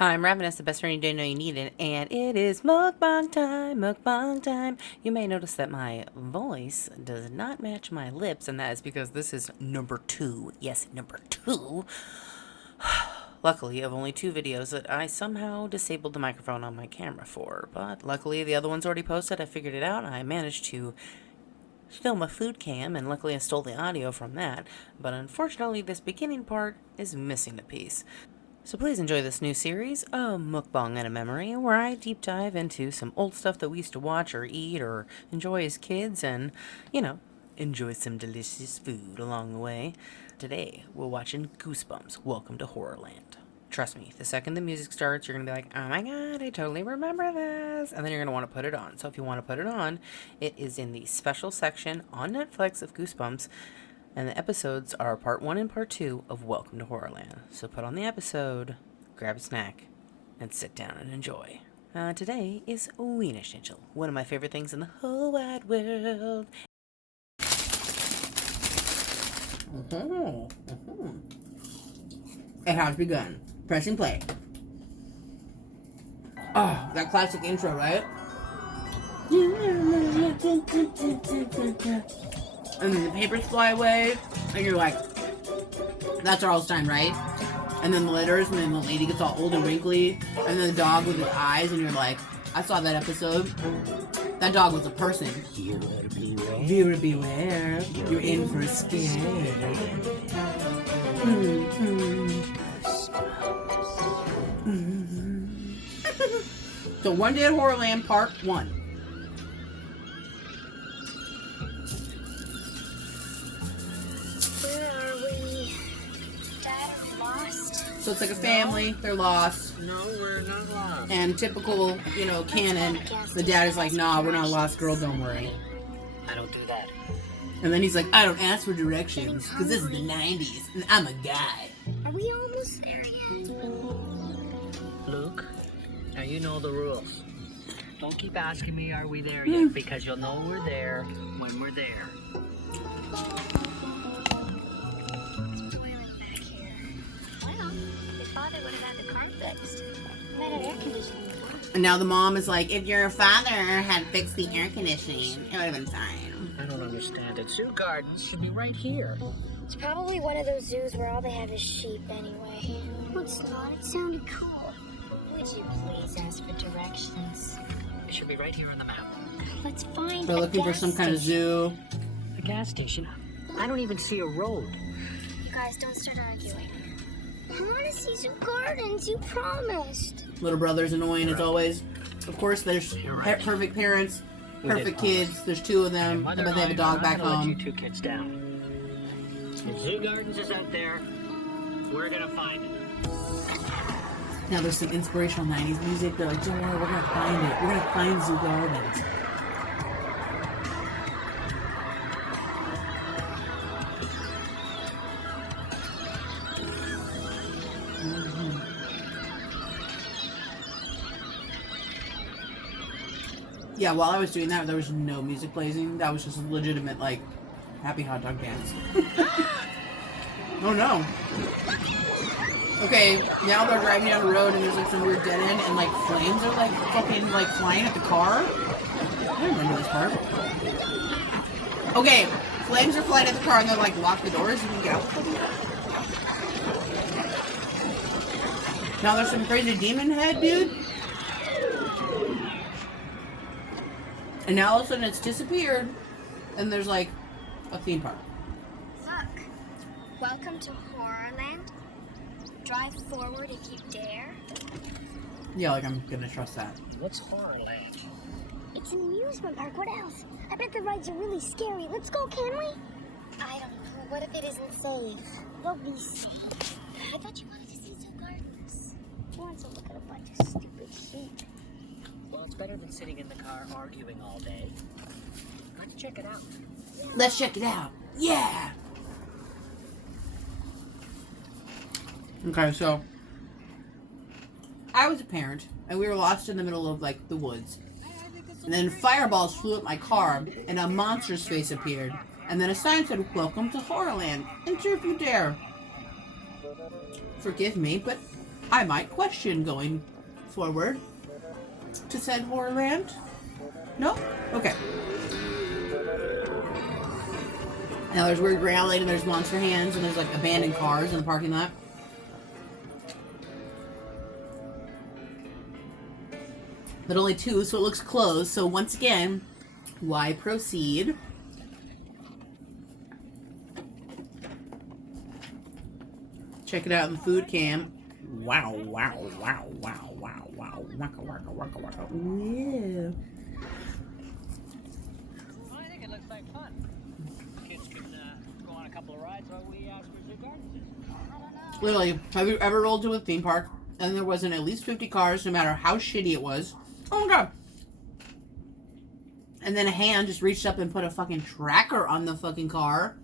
Hi, I'm Ravenous, the best friend you didn't know you needed, and it is mukbang time, mukbang time. You may notice that my voice does not match my lips, and that is because this is number 2. Yes, number 2. Luckily, of only 2 videos that I somehow disabled the microphone on my camera for, but luckily the other one's already posted. I figured it out, and I managed to film a food cam, and luckily I stole the audio from that, but unfortunately this beginning part is missing a piece. So please enjoy this new series, A Mukbang and a Memory, where I deep dive into some old stuff that we used to watch or eat or enjoy as kids and, enjoy some delicious food along the way. Today, we're watching Goosebumps, Welcome to Horrorland. Trust me, the second the music starts, you're going to be like, oh my god, I totally remember this. And then you're going to want to put it on. So if you want to put it on, it is in the special section on Netflix of Goosebumps. And the episodes are part 1 and part 2 of Welcome to Horrorland. So put on the episode, grab a snack, and sit down and enjoy. Today is Wiener Schnitzel, one of my favorite things in the whole wide world. It has begun. Pressing play. Oh, that classic intro, right? And then the papers fly away, and you're like, that's R.L.Stine, right? And then the letters, and then the lady gets all old and wrinkly, and then the dog with his eyes, and you're like, I saw that episode. That dog was a person. Viewer beware. You're in for a scare. So One Day at Horrorland, part 1. So it's like a family, they're lost. No, we're not lost. And typical, canon, the dad is like, nah, we're not lost, girl, don't worry. I don't do that. And then he's like, I don't ask for directions, because this is the 90s, and I'm a guy. Are we almost there yet? Luke, now you know the rules. Don't keep asking me, are we there yet? Because you'll know we're there when we're there. And now the mom is like, if your father had fixed the air conditioning, it would have been fine. I don't understand it. Zoo Gardens should be right here. It's probably one of those zoos where all they have is sheep anyway. No, it's not. It sounded cool. Would you please ask for directions? It should be right here on the map. Let's find They're looking for some kind of zoo. A gas station? I don't even see a road. You guys don't start arguing. I want to see Zoo Gardens. You promised. Little brother's annoying as always. Of course, there's right. perfect parents, perfect kids. There's 2 of them, but they have a dog back home. Let you 2 kids down. If Zoo Gardens is out there, we're gonna find it. Now there's some inspirational 90s music. They're like, don't worry, we're gonna find it. We're gonna find Zoo Gardens. Yeah, while I was doing that, there was no music playing. That was just a legitimate, happy hot dog dance. Oh no. Okay, now they're driving down the road and there's some weird dead end and flames are fucking flying at the car. I don't remember this part. Okay, flames are flying at the car and they're lock the doors and you can get out. Now there's some crazy demon head dude. And now all of a sudden it's disappeared, and there's a theme park. Look, welcome to Horrorland. Drive forward if you dare. Yeah, I'm gonna trust that. What's Horrorland? It's an amusement park. What else? I bet the rides are really scary. Let's go, can we? I don't know. What if it isn't safe? We'll be safe. I thought you wanted to see Zoo Gardens. You want to look at a bunch of stupid sheep. Well, it's better than sitting in the car arguing all day. Let's check it out. Let's check it out. Yeah! Okay, so I was a parent, and we were lost in the middle of, the woods. And then fireballs flew at my car, and a monster's face appeared. And then a sign said, welcome to Horrorland. Enter if you dare. Forgive me, but I might question going forward to said Horrorland. No? Okay. Now there's weird growling, and there's monster hands, and there's like abandoned cars in the parking lot. But only 2, so it looks closed. So once again, why proceed? Check it out in the food cam. Wow, wow, wow, wow, wow, wow. Waka, waka, waka, waka. Yeah. Well, I think it looks like fun. Kids can go on a couple of rides while we ask where Zoo Gardens is. Literally, have you ever rolled to a theme park and there wasn't at least 50 cars, no matter how shitty it was? Oh my god. And then a hand just reached up and put a fucking tracker on the fucking car.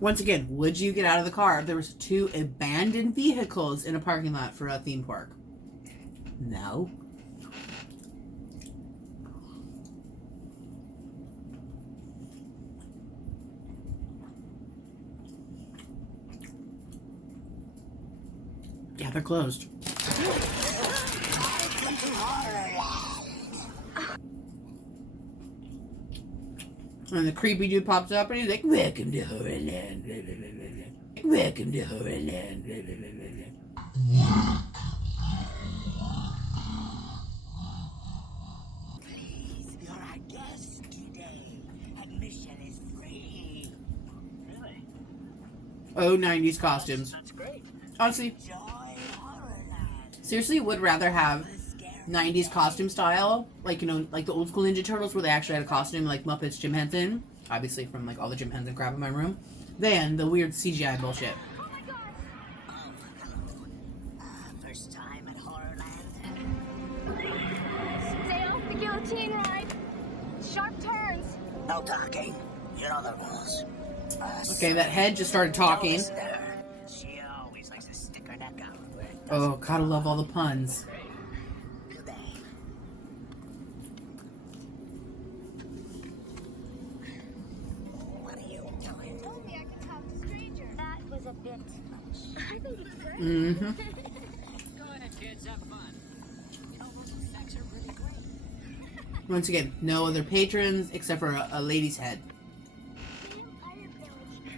Once again, would you get out of the car if there was 2 abandoned vehicles in a parking lot for a theme park? No. Yeah, they're closed. And the creepy dude pops up and he's like, "Welcome to Horrorland. Welcome to Horrorland." Please, you're our guest today. Admission is free. Really? Oh, 90s costumes. That's great. Honestly, Joy Horrorland. seriously would rather have 90s costume style, like, you know, like the old school Ninja Turtles where they actually had a costume like Muppets Jim Henson, obviously from like all the Jim Henson crap in my room, than the weird CGI bullshit. Oh, hello. First time at Horrorland. Stay off the guillotine ride. Sharp turns. No talking. You know the rules. Okay, that head just started talking. She always likes to stick her neck out where it Oh, doesn't gotta love all the puns. Good day. What are you doing? Told me I could talk to strangers. That was a bit much. I think it's great. Mm-hmm. Go ahead, kids, have fun. You know, those snacks are really great. Once again, no other patrons except for a lady's head. Pirate Village.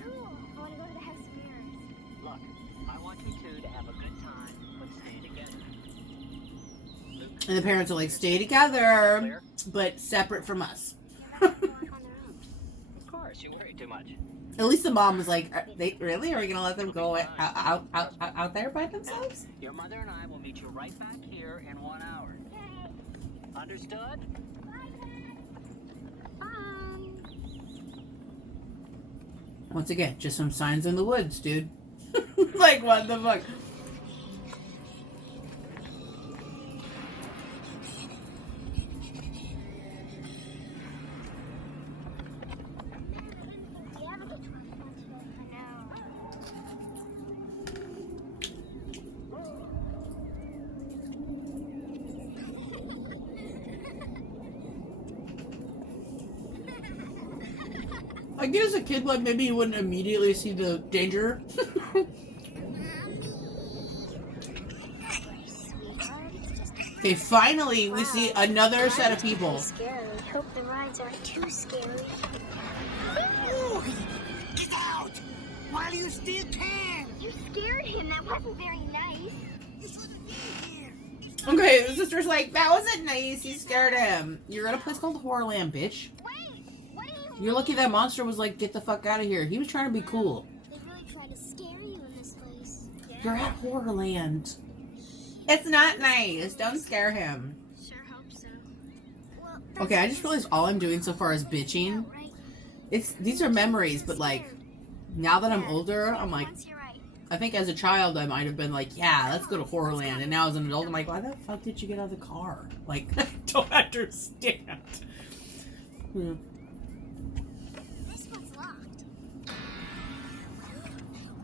Cool. I want to go to the House of Mirrors. Look, I want you two to have a good time, but stay together. Luke, And the parents are like, stay together, Claire? but separate from us. On their own. Of course, you worry too much. At least the mom was like, are we gonna let them go out there by themselves? Your mother and I will meet you right back here in 1 hour. Understood? Once again, just some signs in the woods, dude. Like, what the fuck? I guess as a kid, like, maybe you wouldn't immediately see the danger. Okay, finally, we see another set of people. Scary. Hope the rides aren't too scary. Get out! While you still can! You scared him. That wasn't very nice. You shouldn't be here! Okay, the sister's like, that wasn't nice, you scared him. You're at a place called Horrorland, bitch. Wait! What are you... You're lucky that monster was like, get the fuck out of here. He was trying to be cool. They really try to scare you in this place. You're at Horrorland. It's not nice. Don't scare him. Sure hope so. Well, Okay, I just realized all I'm doing so far is bitching. right? These are memories, but like, now that I'm older, I'm like, Once you're right. I think as a child I might have been like, yeah, let's go to Horrorland. And now as an adult, I'm like, why the fuck did you get out of the car? Like, I don't understand. Yeah. This one's locked.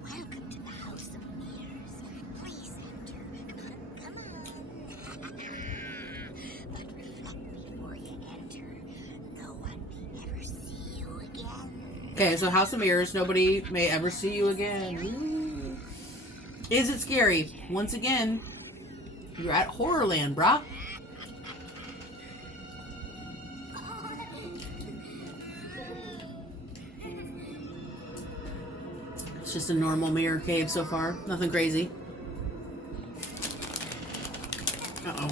Welcome to the House of Mirrors. Please enter. Come on. But reflect before you enter. No one may ever see you again. Okay, so House of Mirrors, nobody may ever see you again. Ooh. Is it scary? Once again, you're at Horrorland, brah. It's just a normal mirror cave so far. Nothing crazy. Uh-oh.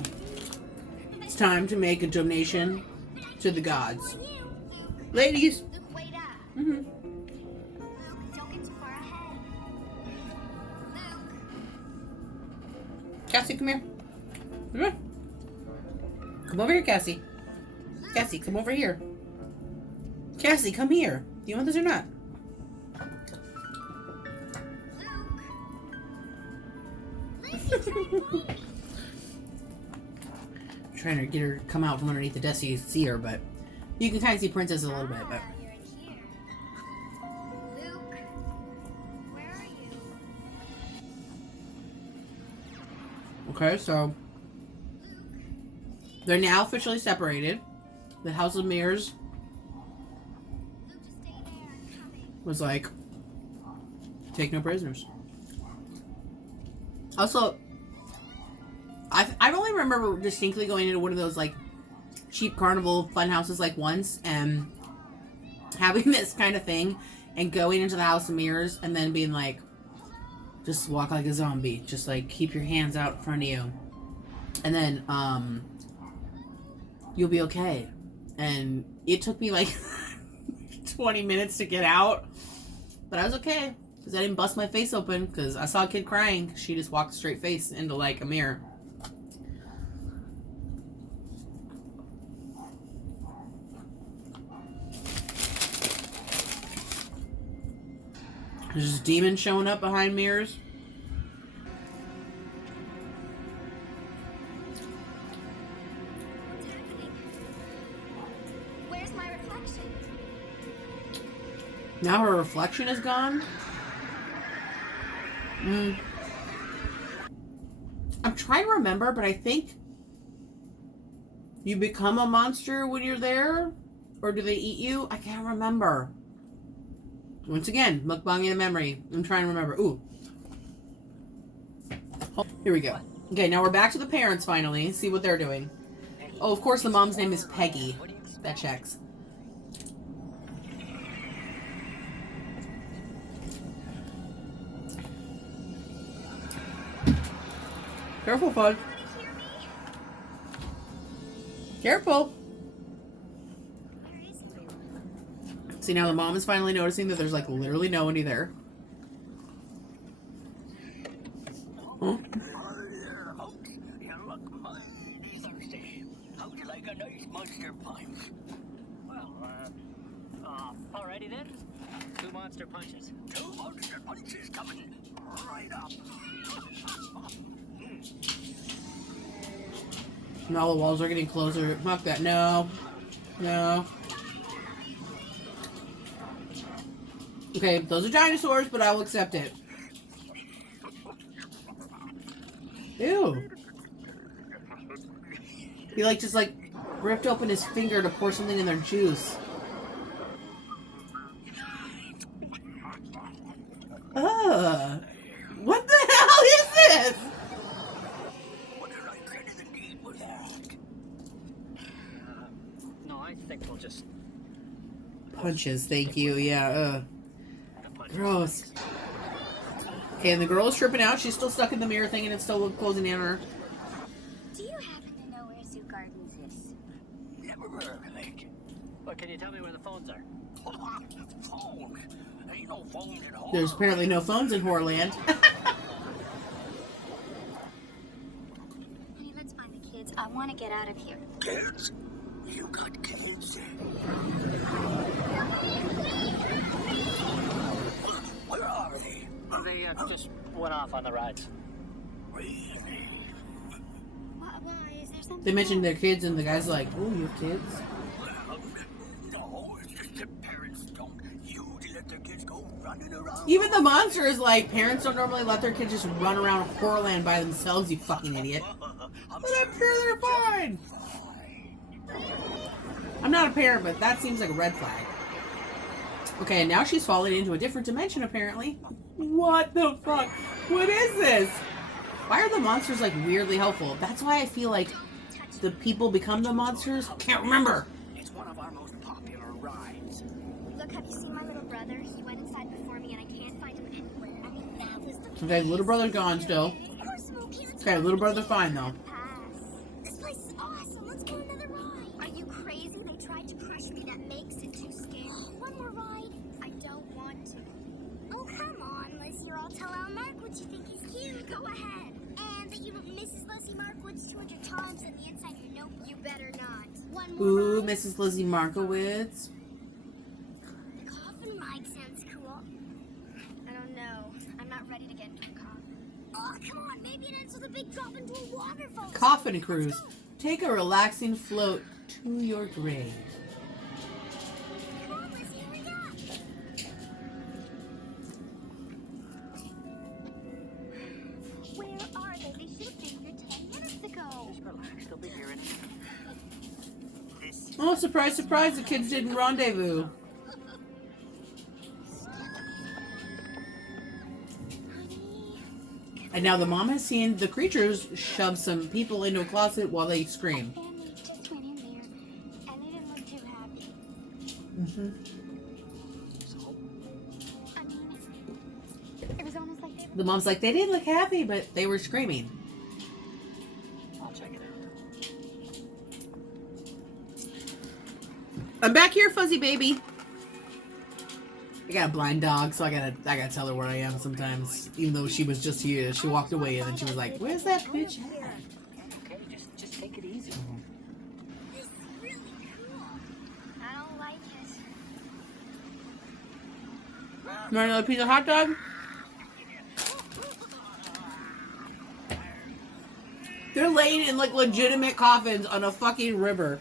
It's time to make a donation to the gods. Ladies! Luke, wait up. Mm-hmm. Luke, don't get too far ahead. Luke. Cassie, come here. Come here. Come over here, Cassie. Cassie, come over here. Cassie, come here. Do you want this or not? I'm trying to get her to come out from underneath the desk so you see her, but you can kind of see Princess a little bit. But You're in here. Luke, where are you? okay, so they're now officially separated. The House of Mirrors Luke, just stay there. I'm coming. was like, take no prisoners. Also, I only remember distinctly going into one of those like cheap carnival fun houses like once and having this kind of thing and going into the House of Mirrors and then being like, just walk like a zombie, just like keep your hands out in front of you, and then you'll be okay. And it took me like 20 minutes to get out, but I was okay because I didn't bust my face open because I saw a kid crying. She just walked straight face into like a mirror. There's just demons showing up behind mirrors. What's happening? Where's my reflection? Now her reflection is gone. I'm trying to remember, but I think you become a monster when you're there, or do they eat you? I can't remember. Once again, mukbanging a memory. I'm trying to remember. Ooh. Oh, here we go. Okay, now we're back to the parents finally. See what they're doing. Oh, of course the mom's name is Peggy. That checks. Careful, Fudge. Careful. See, now the mom is finally noticing that there's like literally nobody there. Huh? You look mighty thirsty. How'd you like a nice monster punch? Well, alrighty then. 2 monster punches. 2 monster punches coming right up. Now the walls are getting closer. Fuck that. No. No. Okay, those are dinosaurs, but I will accept it. Ew. He like just like ripped open his finger to pour something in their juice. What the hell is this? What did I say to the deed with that? No, I think we'll just... Punches, thank you. Yeah, gross. Okay, and the girl is tripping out. She's still stuck in the mirror thing and it's still closing in on her. Do you happen to know where Zoo Gardens is? Never heard of it. But can you tell me where the phones are? Phone? Ain't no phones at home. There's apparently no phones in Horrorland. Honey, let's find the kids. I want to get out of here. Kids? You got kids? Where are they? They just went off on the rides. Really? Why? Is there something? They mentioned their kids and the guy's like, oh, you have kids? No, it's just that parents don't usually let their kids go running around. Even the monster is like, parents don't normally let their kids just run around Horrorland by themselves, you fucking idiot. But I'm sure they're fine. I'm not a parent, but that seems like a red flag. Okay, and now she's falling into a different dimension, apparently. What the fuck? What is this? Why are the monsters, like, weirdly helpful? That's why I feel like the people become the monsters? Can't remember. It's one of our most popular rides. Look, have you seen my little brother? He went inside before me and I can't find him anywhere. I mean, that was the Okay, little brother's gone still. Of course, okay, let's Okay, little brother's fine, though. pass. This place is awesome. Let's go another ride. Are you crazy? They tried to crush me. That makes it too scary. One more ride. I don't want to. Oh, come on, Lizzie, or I'll tell Al Markwood you think he's cute. Go ahead. And that you Mrs. Lizzie Markwood's 200 times on the inside of your notebook. You better not. One more Ooh, ride. Mrs. Lizzie Markowitz. The coffin ride sounds cool. I don't know. I'm not ready to get into a coffin. Oh, come on. Maybe it ends with a big drop into a waterfall. Coffin cruise. Take a relaxing float to your grave. Come on, Lizzie, hurry up. Where are they? They should have been here 10 minutes ago. Relax, they'll be here in a minute. This Oh, surprise, surprise, the kids didn't rendezvous. And now the mom has seen the creatures shove some people into a closet while they scream. Family just went in there, and they didn't look too happy. Mm-hmm. I mean, it was almost like they were... The mom's like, they didn't look happy, but they were screaming. I'll check it out. I'm back here, fuzzy baby. I got a blind dog, so I gotta tell her where I am sometimes. Even though she was just here, she walked away and then she was like, "Where's that bitch at?" Okay, just take it easy. This is really cool. I don't like it. You want another piece of hot dog? They're laying in like legitimate coffins on a fucking river.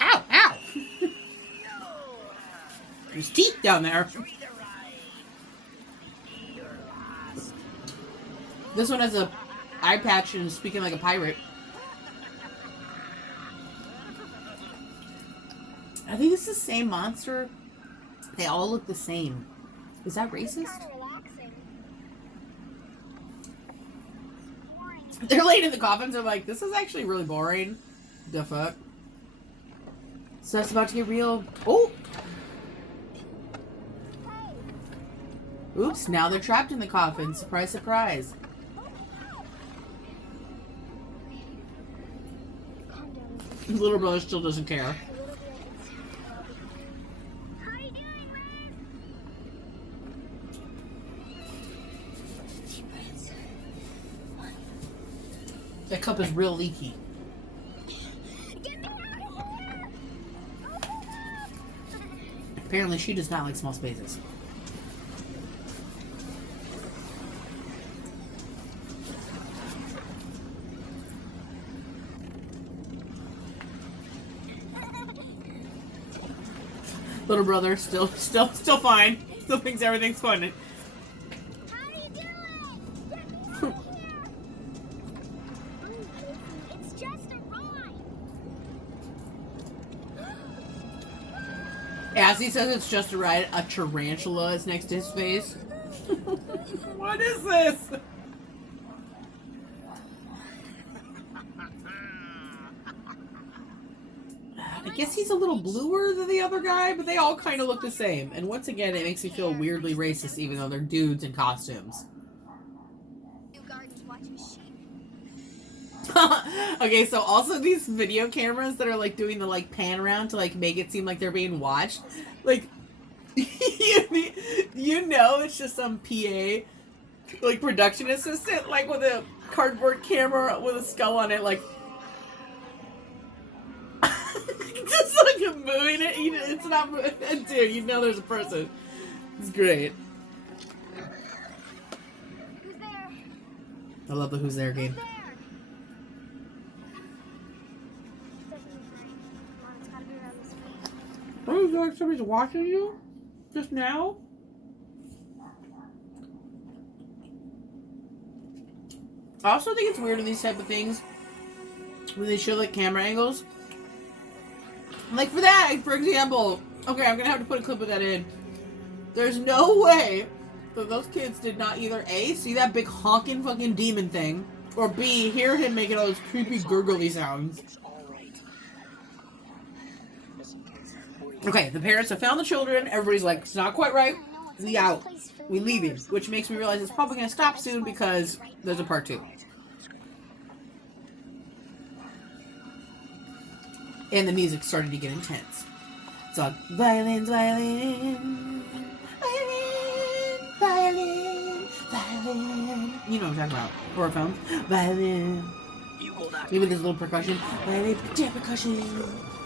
Ow! Ow! There's teeth down there. This one has a eye patch and is speaking like a pirate. I think it's the same monster. They all look the same. Is that racist? Kind of relaxing. Boring. They're laying in the coffins. They're like, this is actually really boring. The fuck? So that's about to get real. Oh! Oops, now they're trapped in the coffin. Surprise, surprise. Calm down, Lizzie. Little brother still doesn't care. How are you doing, Liz? That cup is real leaky. Get me out of here! Apparently she does not like small spaces. Little brother still fine. Still thinks everything's fun. How are you doing? Get me out of here! It's just a ride. As he says it's just a ride, a tarantula is next to his face. What is this? I guess he's a little bluer than the other guy, but they all kind of look the same. And once again, it makes me feel weirdly racist, even though they're dudes in costumes. New gardens watching sheep. Okay, so also these video cameras that are like doing the like pan around to like make it seem like they're being watched, like you know it's just some PA like production assistant like with a cardboard camera with a skull on it, like just like moving it. It's not moving. Dude, you know there's a person. It's great. Who's there? I love the Who's There game. There. Come on, it's gotta be around this way. Oh, is like somebody's watching you? Just now? I also think it's weird in these type of things when they show like camera angles. Like for that, for example, Okay, I'm gonna have to put a clip of that in. There's no way that those kids did not either A, see that big honking fucking demon thing, or B, hear him making all those creepy gurgly sounds. It's all right. Listen, Okay, the parents have found the children. Everybody's like, it's not quite right. We out. We leaving. Which makes me realize it's probably gonna stop soon because there's a part 2. And the music started to get intense. It's like violins, violin, violin, violin, violin. You know what I'm talking about. Horror films. Violin. Maybe there's a little percussion. Violin, percussion.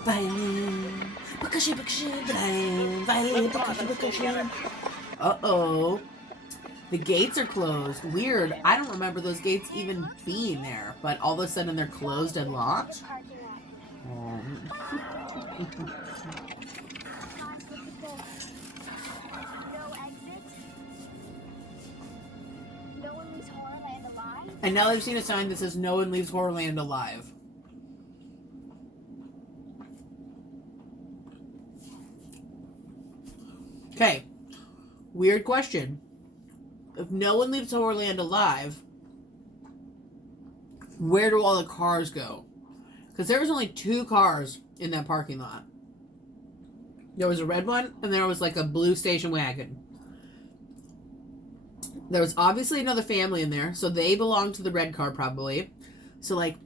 Violin. Percussion, percussion. Violin. Violin, percussion, percussion. Uh-oh. The gates are closed. Weird. I don't remember those gates even being there. But all of a sudden they're closed and locked. And now they've seen a sign that says no one leaves Horrorland alive. Okay. Weird question. If no one leaves Horrorland alive, where do all the cars go? Because there was only 2 cars in that parking lot. There was a red one, and there was like a blue station wagon. There was obviously another family in there, so they belong to the red car probably. So like,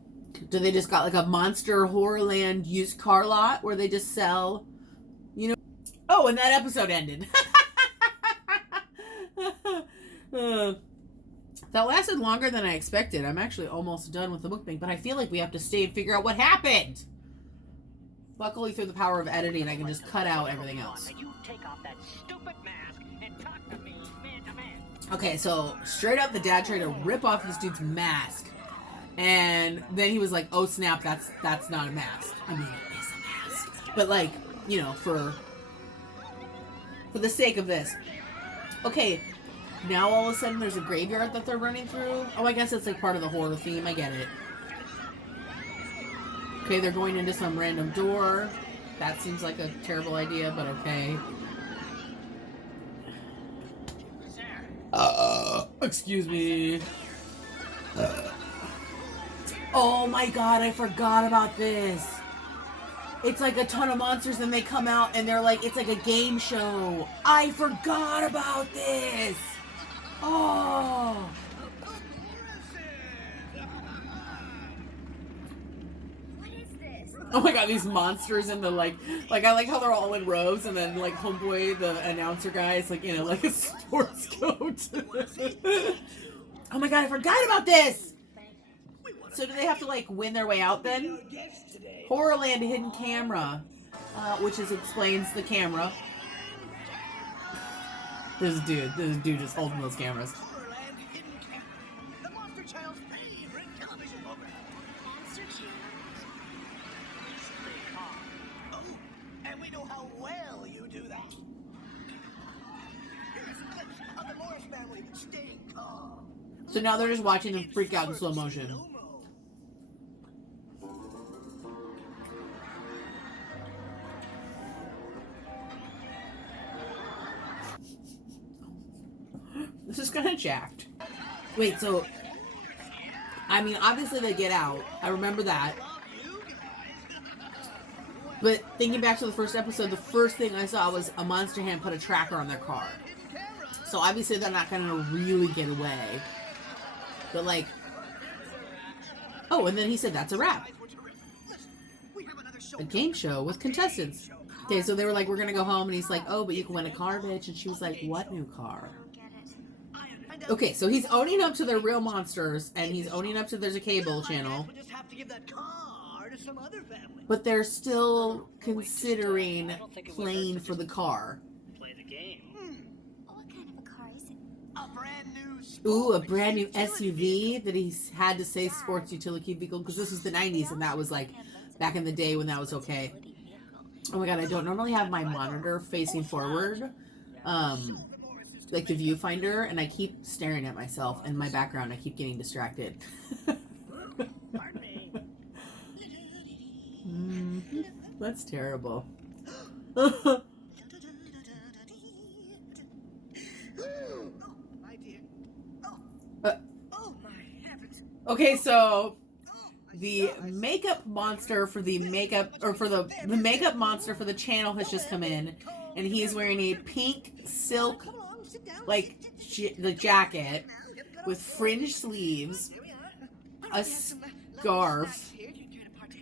do they just got like a monster Horrorland used car lot where they just sell, you know? Oh, and that episode ended. That lasted longer than I expected. I'm actually almost done with the mukbang, but I feel like we have to stay and figure out what happened. Luckily, through the power of editing, I can just cut out everything else. Okay, so straight up, the dad tried to rip off this dude's mask, and then he was like, "Oh snap, that's not a mask. I mean, it is a mask, but like, you know, for the sake of this." Okay, now all of a sudden there's a graveyard that they're running through. Oh, I guess it's like part of the horror theme. I get it. Okay, they're going into some random door. That seems like a terrible idea, but okay. Excuse me. Oh my god, I forgot about this. It's like a ton of monsters and they come out and they're like, it's like a game show. I forgot about this. Oh. Oh my god, these monsters in the like I like how they're all in robes and then like homeboy, the announcer guy, is like, you know, like a sports coat. Oh my god, I forgot about this! So do they have to like win their way out then? Horrorland hidden camera, which explains the camera. This dude just holding those cameras. So now they're just watching them freak out in slow motion. This is kind of jacked. Wait, so... I mean, obviously they get out. I remember that. But thinking back to the first episode, the first thing I saw was a monster hand put a tracker on their car. So obviously they're not going to really get away. But like... Oh, and then he said that's a wrap. A game show with contestants. Okay, so they were like, we're going to go home. And he's like, oh, but you can win a car, bitch. And she was like, what new car? Okay, so he's owning up to their real monsters, and he's owning up to there's a cable channel. But they're still considering playing for the car. Play the game. What kind of a car is it? A brand new Ooh, a brand new SUV that he's had to say sports utility vehicle, because this was the 90s, and that was like back in the day when that was okay. Oh my god, I don't normally have my monitor facing forward. Like the viewfinder, and I keep staring at myself in my background. I keep getting distracted. That's terrible. My dear. Oh my heavens. Okay, so the makeup monster for the makeup, or for the makeup monster for the channel has just come in, and he is wearing a pink silk like the jacket with fringed sleeves, a scarf,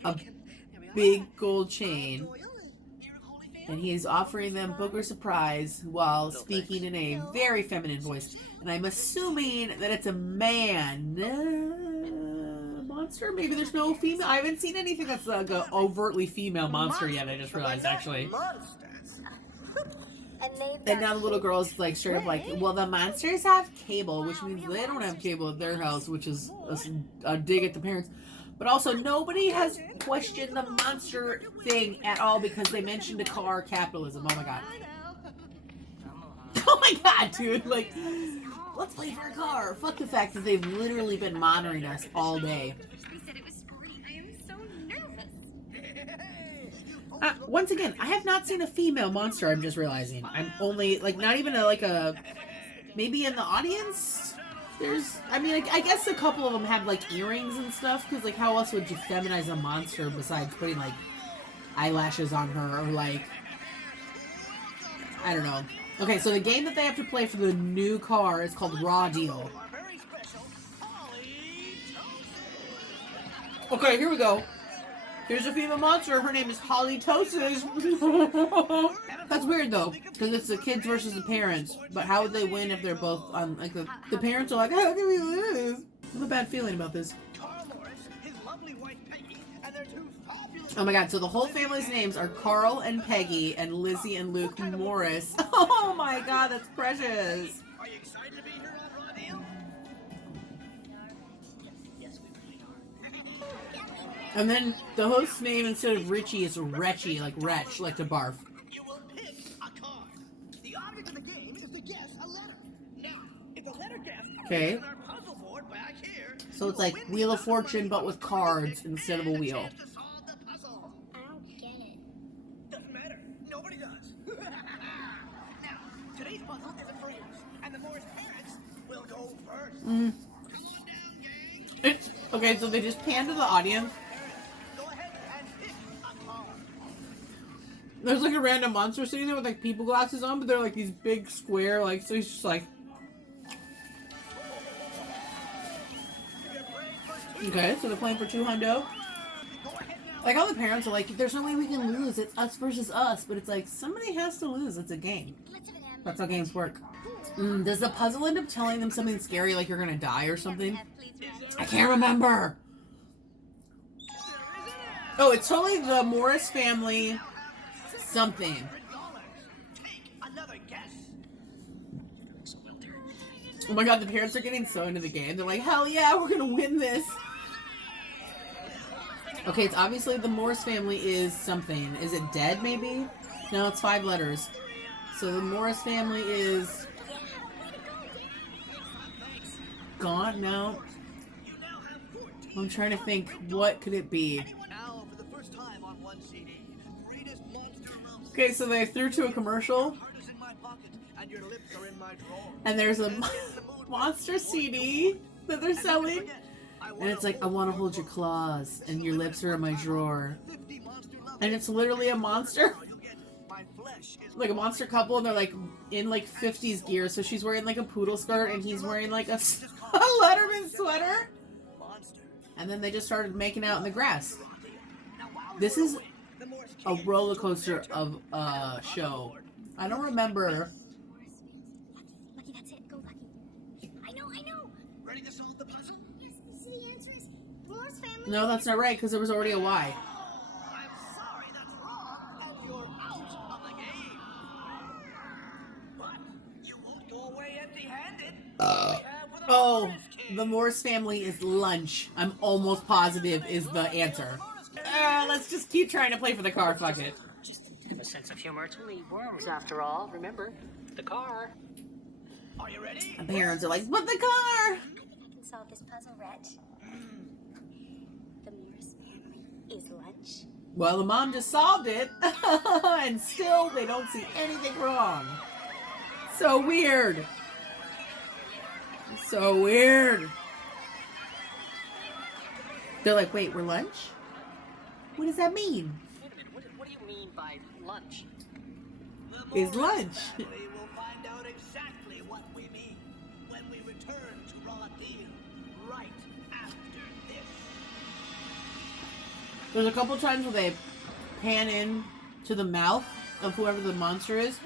a big gold chain, and he is offering them Booker Surprise while speaking in a very feminine voice. And I'm assuming that it's a man monster. Maybe there's no female. I haven't seen anything that's like an overtly female monster yet. I just realized, actually. And now the little girl's like straight up like, well, the monsters have cable, which means they don't have cable at their house, which is a dig at the parents. But also, nobody has questioned the monster thing at all because they mentioned a car capitalism. Oh my god. Oh my god, dude. Like, let's play for a car. Fuck the fact that they've literally been monitoring us all day. They said it was sporty. I am so nervous. Once again, I have not seen a female monster, I'm just realizing. I'm only, like, not even maybe in the audience? I mean, I guess a couple of them have, like, earrings and stuff, because, like, how else would you feminize a monster besides putting, like, eyelashes on her, or, like, I don't know. Okay, so the game that they have to play for the new car is called Raw Deal. Okay, here we go. Here's a female monster. Her name is Holly Tosis. That's weird though, because it's the kids versus the parents. But how would they win if they're both on? Like the parents are like, how can we lose? I have a bad feeling about this. Oh my god! So the whole family's names are Carl and Peggy and Lizzie and Luke Morris. Oh my god, that's precious. Are you excited to be here on Raw Deal? Yes, we really are. And then the host's name instead of Richie is Retchy, like Wretch, like to barf. You will pick a card. The object of the game is to guess a letter. Now, if the letter guessed Okay. on our puzzle board back here, So it's like Wheel of Fortune, but with cards instead of a wheel. chance to solve the puzzle. I don't get it. Doesn't matter. Nobody does. Now, today's puzzle is a freeze, and the Morris parents will go first. Come on down, gang. It's okay. So they just pan to the audience. Go ahead and pick a card. There's like a random monster sitting there with like people glasses on, but they're like these big square, like, so he's just like, okay, so they're playing for 2 hundo. Like all the parents are like, there's no way we can lose. It's us versus us, but it's like somebody has to lose. It's a game. Let's have an M. That's how games work. Does the puzzle end up telling them something scary, like you're gonna die or something? I can't remember. Oh, it's totally the Morris family something. Take another guess. Oh my god, the parents are getting so into the game. They're like, hell yeah, we're gonna win this. Okay, it's obviously the Morris family is something. Is it dead, maybe? No, it's 5 letters. So the Morris family is gone now. I'm trying to think, what could it be? Now, for the first time on one CD, Rita's Monster Love Okay, so they threw to a commercial, Heart is in my pocket, and your lips are in my drawer. and there's a monster CD that they're selling. And it's like, I want to hold your claws, and your lips are in my drawer. 50 Monster Love. And it's literally a monster. You'll get my flesh is Like a monster couple, and they're like in like 50s gear. So she's wearing like a poodle skirt, and he's wearing like a Letterman sweater. monster. And then they just started making out in the grass. This is a roller coaster of a show. I don't remember. Lucky, that's it. Go, Lucky. I know. Ready to solve the puzzle? Yes, the answer is the Morris family. No, that's not right, because there was already a Y. I'm sorry, that's wrong. And you're out of the game. But you won't go away empty-handed. Oh, the Morse family is lunch. I'm almost positive is the answer. Let's just keep trying to play for the car. Fuck it. Have a sense of humor. It's only worms after all. Remember, the car. Are you ready? The parents are like, but the car! I think I can solve this puzzle, Rhett. The Morris family is lunch. Well, the mom just solved it, and still they don't see anything wrong. So weird. So weird. They're like, wait, we're lunch? What does that mean? Wait a minute, what do you mean by lunch? Is lunch. We will find out exactly what we mean when we return to Raw Deal right after this. There's a couple times where they pan in to the mouth of whoever the monster is,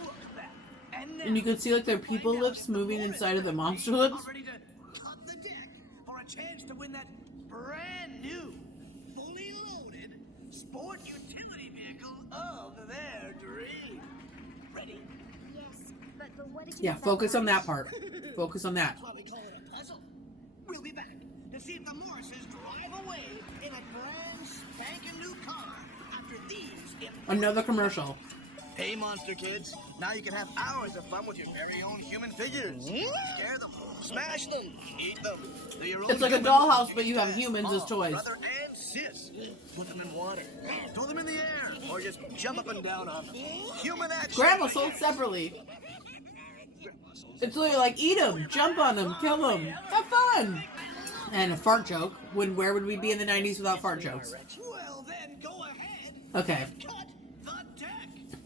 and you can see like their people lips moving inside of the monster lips. Ready to cut the deck for a chance to win that brand new, fully loaded sport utility vehicle of their dream. Ready? Yes, but what did you Yeah, focus on that part. Focus on that. That's why we call it a puzzle. We'll be back to see if the Morrises drive away in a brand spanking new car after these. Another commercial. Hey, Monster Kids. Now you can have hours of fun with your very own human figures. Scare them, smash them, eat them. They're your own It's like a human dollhouse, beings. but you have humans as Mom, toys. Brother and sis. Put them in water. Throw them in the air. Or just jump up and down on them. Human action. Grandma sold separately. It's literally like, eat them, jump on them, kill them, have fun. And a fart joke. Where would we be in the 90s without fart jokes? Well, then go ahead. Okay, Cut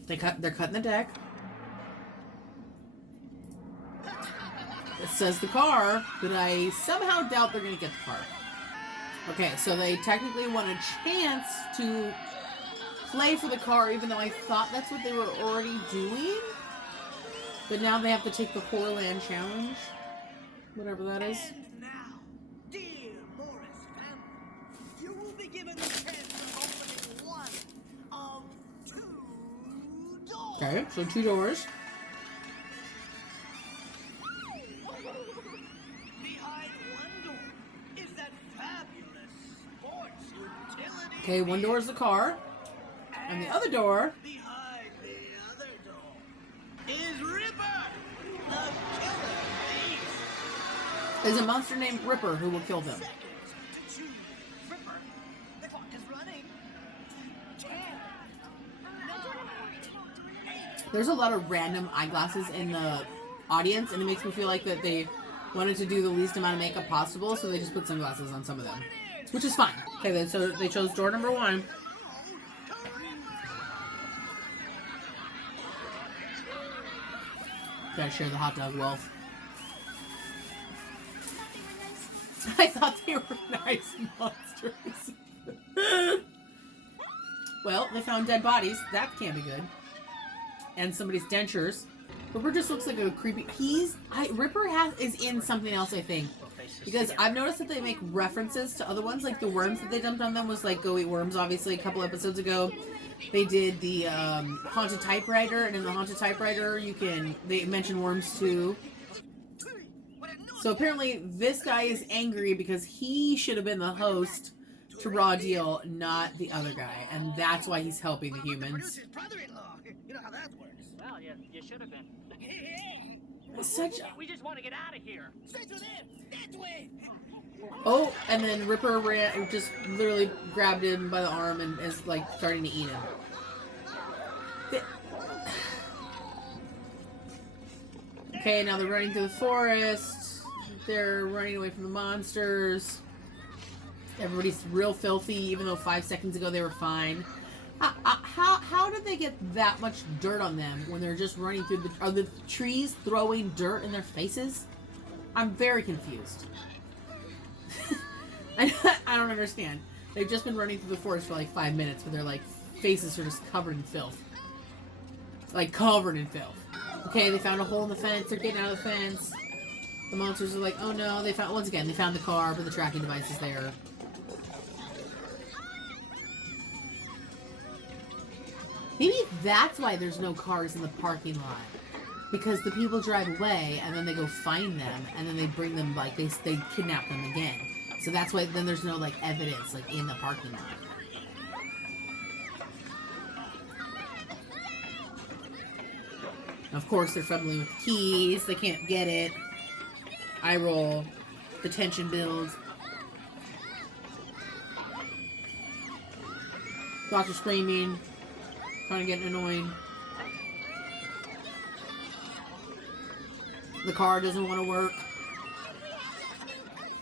the deck. they're cutting the deck. It says the car, but I somehow doubt they're gonna get the car. Okay, so they technically want a chance to play for the car, even though I thought that's what they were already doing. But now they have to take the Horrorland challenge, whatever that is. And now, dear Morris family, you will be given the chance of opening one of two doors. Okay, so 2 doors. Behind one door is that fabulous sports utility. Okay, 1 door is the car, and the other door. Behind the other door is Ripper, the killer beast. Is a monster named Ripper who will kill them. Seconds to choose. Ripper, the clock is running. 10, 9, There's a lot of random eyeglasses in the audience, and it makes me feel like that they wanted to do the least amount of makeup possible, so they just put sunglasses on some of them, which is fine. Okay, then so they chose door number 1. Gotta share the hot dog wealth. I thought they were nice monsters. Well, they found dead bodies. That can't be good. And somebody's dentures. Ripper just looks like a creepy. Ripper is in something else, I think. Because I've noticed that they make references to other ones, like the worms that they dumped on them was like Go Eat Worms, obviously, a couple episodes ago. They did the Haunted Typewriter, and in the Haunted Typewriter, they mention worms too. So apparently this guy is angry because he should have been the host to Raw Deal, not the other guy. And that's why he's helping the humans. producer's brother-in-law. You know how that works. Well, you should have been. Such. We just want to get out of here. Straight to them. That way. Oh, and then Ripper just literally grabbed him by the arm and is like starting to eat him. Okay, now they're running through the forest. They're running away from the monsters. Everybody's real filthy, even though 5 seconds ago they were fine. How did they get that much dirt on them when they're just running through are the trees throwing dirt in their faces? I'm very confused. I don't understand. They've just been running through the forest for like 5 minutes, but their like faces are just covered in filth. Like covered in filth. Okay, they found a hole in the fence. They're getting out of the fence. The monsters are like, oh no, they found the car, but the tracking device is there. Maybe that's why there's no cars in the parking lot. Because the people drive away, and then they go find them, and then they bring them, like, they kidnap them again. So that's why then there's no, like, evidence, like, in the parking lot. Of course, they're fumbling with the keys. They can't get it. Eye roll. The tension builds. Dogs are screaming. Kind of getting annoying. The car doesn't want to work.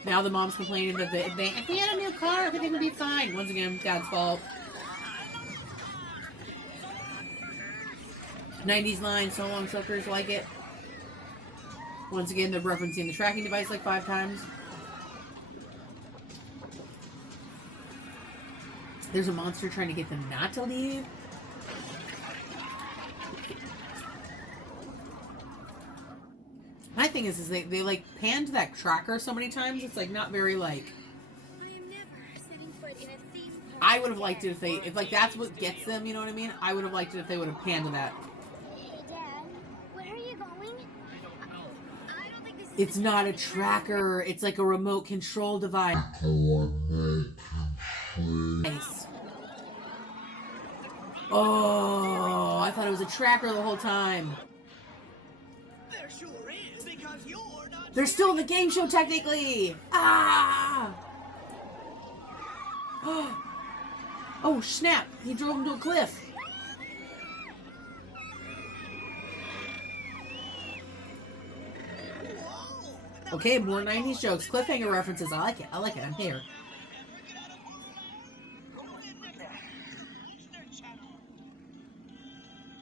Now the mom's complaining that if we had a new car, everything would be fine. Once again, Dad's fault. 90s line, so long suckers like it. Once again, they're referencing the tracking device like 5 times. There's a monster trying to get them not to leave. My thing is they like panned that tracker so many times, it's like not very like... I am never setting foot in a theme park. I would have liked it if like that's what gets them, you know what I mean? I would have liked it if they would have panned to that. Hey, Dad, where are you going? I don't think this is It's not a tracker, it's like a remote control device. Nice. Oh, I thought it was a tracker the whole time. There sure is, because you're not. They're still in the game show technically. Ah! Oh snap! He drove him to a cliff. Okay, more 90s jokes, cliffhanger references. I like it. I like it. I'm here.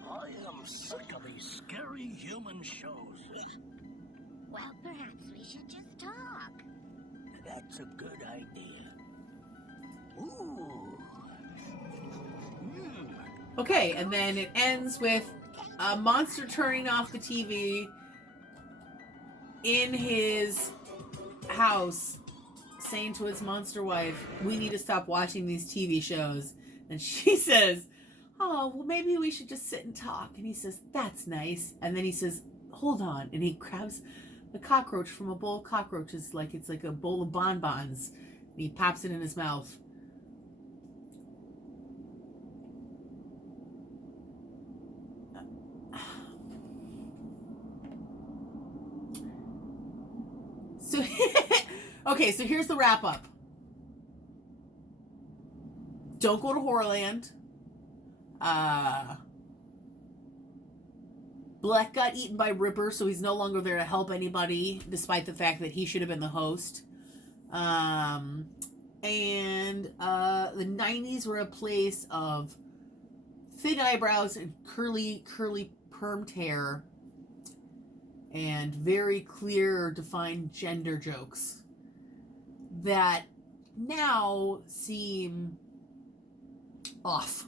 I am sick of these scary human shows. Well, perhaps we should just talk. That's a good idea. Ooh. Okay, and then it ends with a monster turning off the TV in his house, saying to his monster wife, "We need to stop watching these TV shows." And she says, "Oh, well, maybe we should just sit and talk." And he says, "That's nice." And then he says, "Hold on." And he grabs the cockroach from a bowl of cockroaches, like it's like a bowl of bonbons. And he pops it in his mouth. So, okay, so here's the wrap up. Don't go to Horrorland. Black got eaten by Ripper, so he's no longer there to help anybody, despite the fact that he should have been the host. And the 90s were a place of thin eyebrows and curly permed hair. And very clear, defined gender jokes that now seem off.